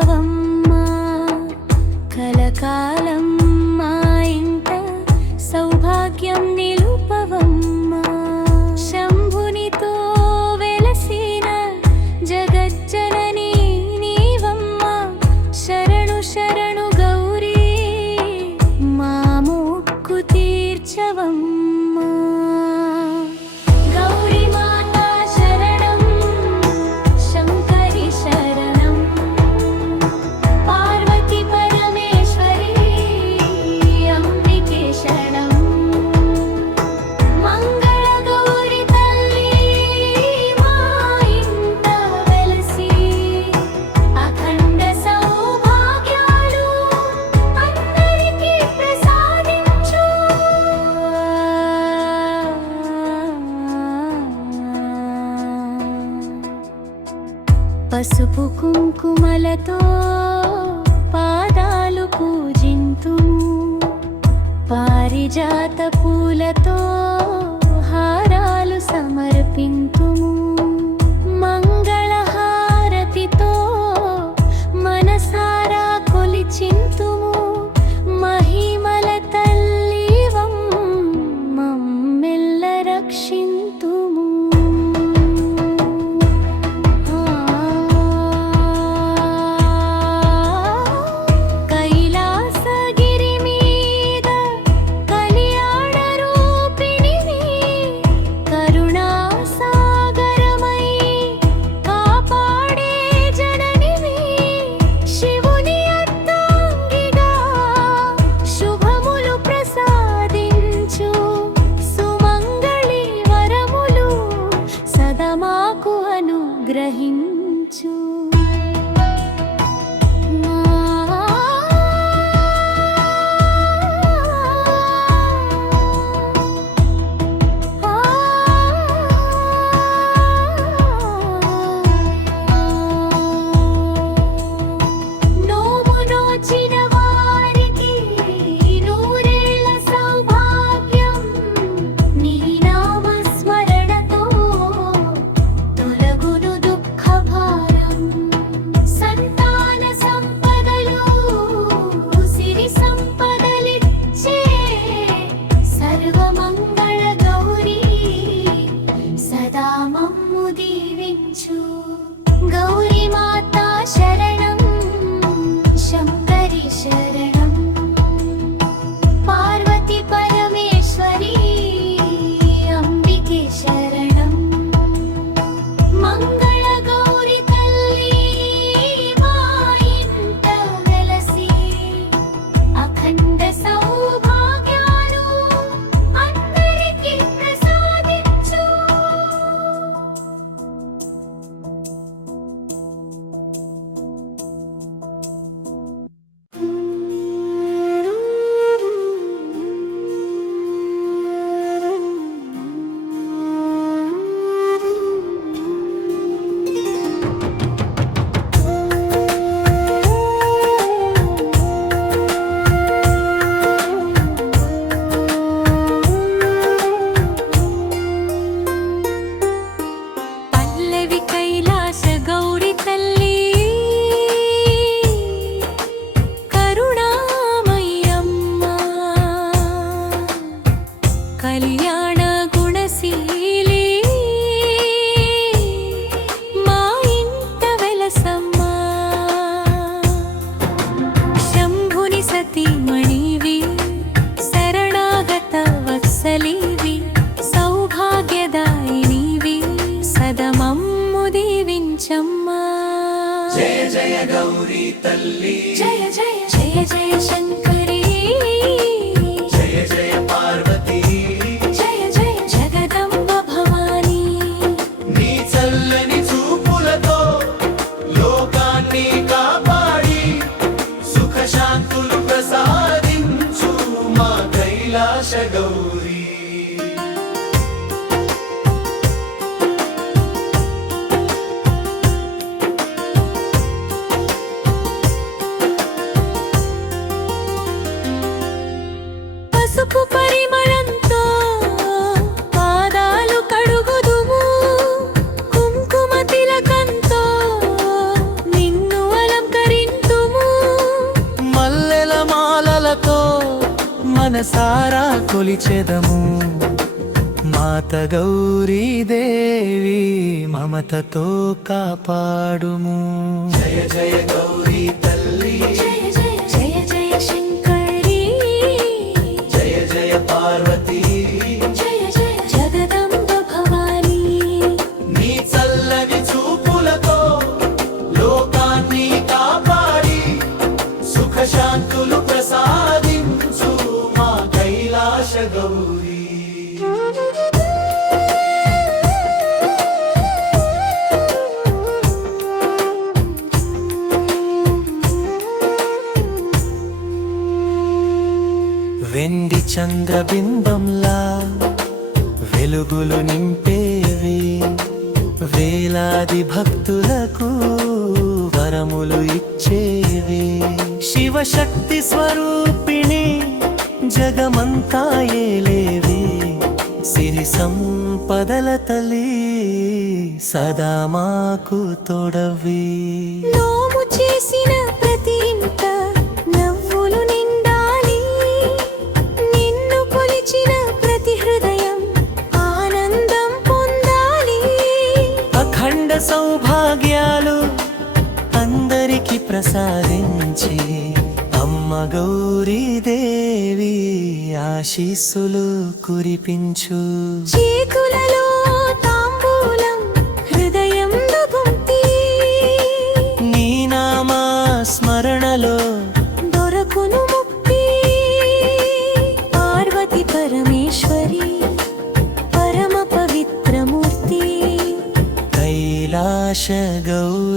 నిలుపవమ్మా కలకాలం మా ఇంట సౌభాగ్యం నిలుపవమ్మా శంభునితో వెలసిన జగజ్జనని నీవమ్మా శరణు శరణు గౌరీ మా మొక్కు తీర్చవమ్మా గౌరీ మాతా శరణం శంకరి శరణం పార్వతి పరమేశ్వరి అంబికే శరణం మంగళ గౌరీ తల్లి మా ఇంట వెలసి అఖండ సౌభాగ్యాలు అందరికీ ప్రసాదించు పసుపు కుంకుమలతో పాదాలు పూజింతుము పారిజాత పూలతో హారాలు సమర్పింతుము మంగళహారతితో మనసారా కొలిచింతుము మహిమల తల్లివం మమ్మెల్ల రక్షింతుము కైలాసగిరి మీద కళ్యాణ రూపిణివి కరుణా సాగరమై కాపాడే జననివి శివుని అర్ధాంగిగా శుభములు ప్రసాదించు సుమంగళి వరములు సదా మాకు అనుగ్రహించు నోము నోచిన వారికి నూరేళ్ల సౌభాగ్యం నీ నామ స్మరణతో తొలగును దుఃఖ భారం సంతాన సంపదలు సిరి సంపదలిచ్చే సర్వమంగళ గౌరీ సదా మమ్ము దీవించు గౌరీ మాతా శరణం శంకరి శరణం పార్వతి పరమేశ్వరి అంబికే శరణం మంగళ గౌరీ తల్లి మా ఇంట వెలసి అఖండ సౌభాగ్యాలు అందరికీ ప్రసాదించు పల్లవి కైలాస గౌరీ తల్లి కరుణామయ్యమ్మ కళ్యాణ గుణశీలి మా ఇంట వెలసమ్మ శంభుని సతీమణివి శరణాగత వత్సలివి సౌభాగ్యదాయినివి సదమమ్ము దీవించమ్మా జయ జయ గౌరీ తల్లి జయ జయ జయ జయ శంకరి జయ జయ పార్వతి జయ జయ జగదంబ భవానీ నీ చల్లని చూపులతో లోకాన్ని కాపాడి సుఖ శాంతులు ప్రసాదించు మా కైలాస గౌరీ పసుపు పరిమళంతో పాదాలు కడుగుదుము కుంకుమ తిలకంతో నిన్ను అలంకరించి మనసారా కొలిచెదము మాత గౌరీ దేవి మమతతో కాపాడుము జయ జయ గౌరీ తల్లి జయ జయ జయ జయ శంకరి జయ జయ పార్వతీ జయ జయ జగదంబ భవానీ నీ చల్లని చూపులతో లోకాన్ని కాపాడి సుఖశాంతులు ప్రసాదించు మా కైలాస గౌరీ వెండి చంద్రబింబంలా వెలుగులు నింపేవి వేలాది భక్తులకు వరములు ఇచ్చేవి శివశక్తి స్వరూపిణి జగమంతా ఏలేవి సిరి సంపదల తల్లి సదా మాకు తోడవి నోము చేసిన ప్రతి ఇంట నవ్వులు నిండాలి నిన్ను కొలిచిన ప్రతి హృదయం ఆనందం పొందాలి అఖండ సౌభాగ్యాలు అందరికి ప్రసాదించి అమ్మ గౌరీ దేవి ఆశీస్సులు కురిపించు చేతులలో తాంబూలం హృదయం గుంతి నీ నామా స్మరణలో దొరకును ముక్తి పార్వతి పరమేశ్వరి పరమ పవిత్రమూర్తి కైలాస గౌరీ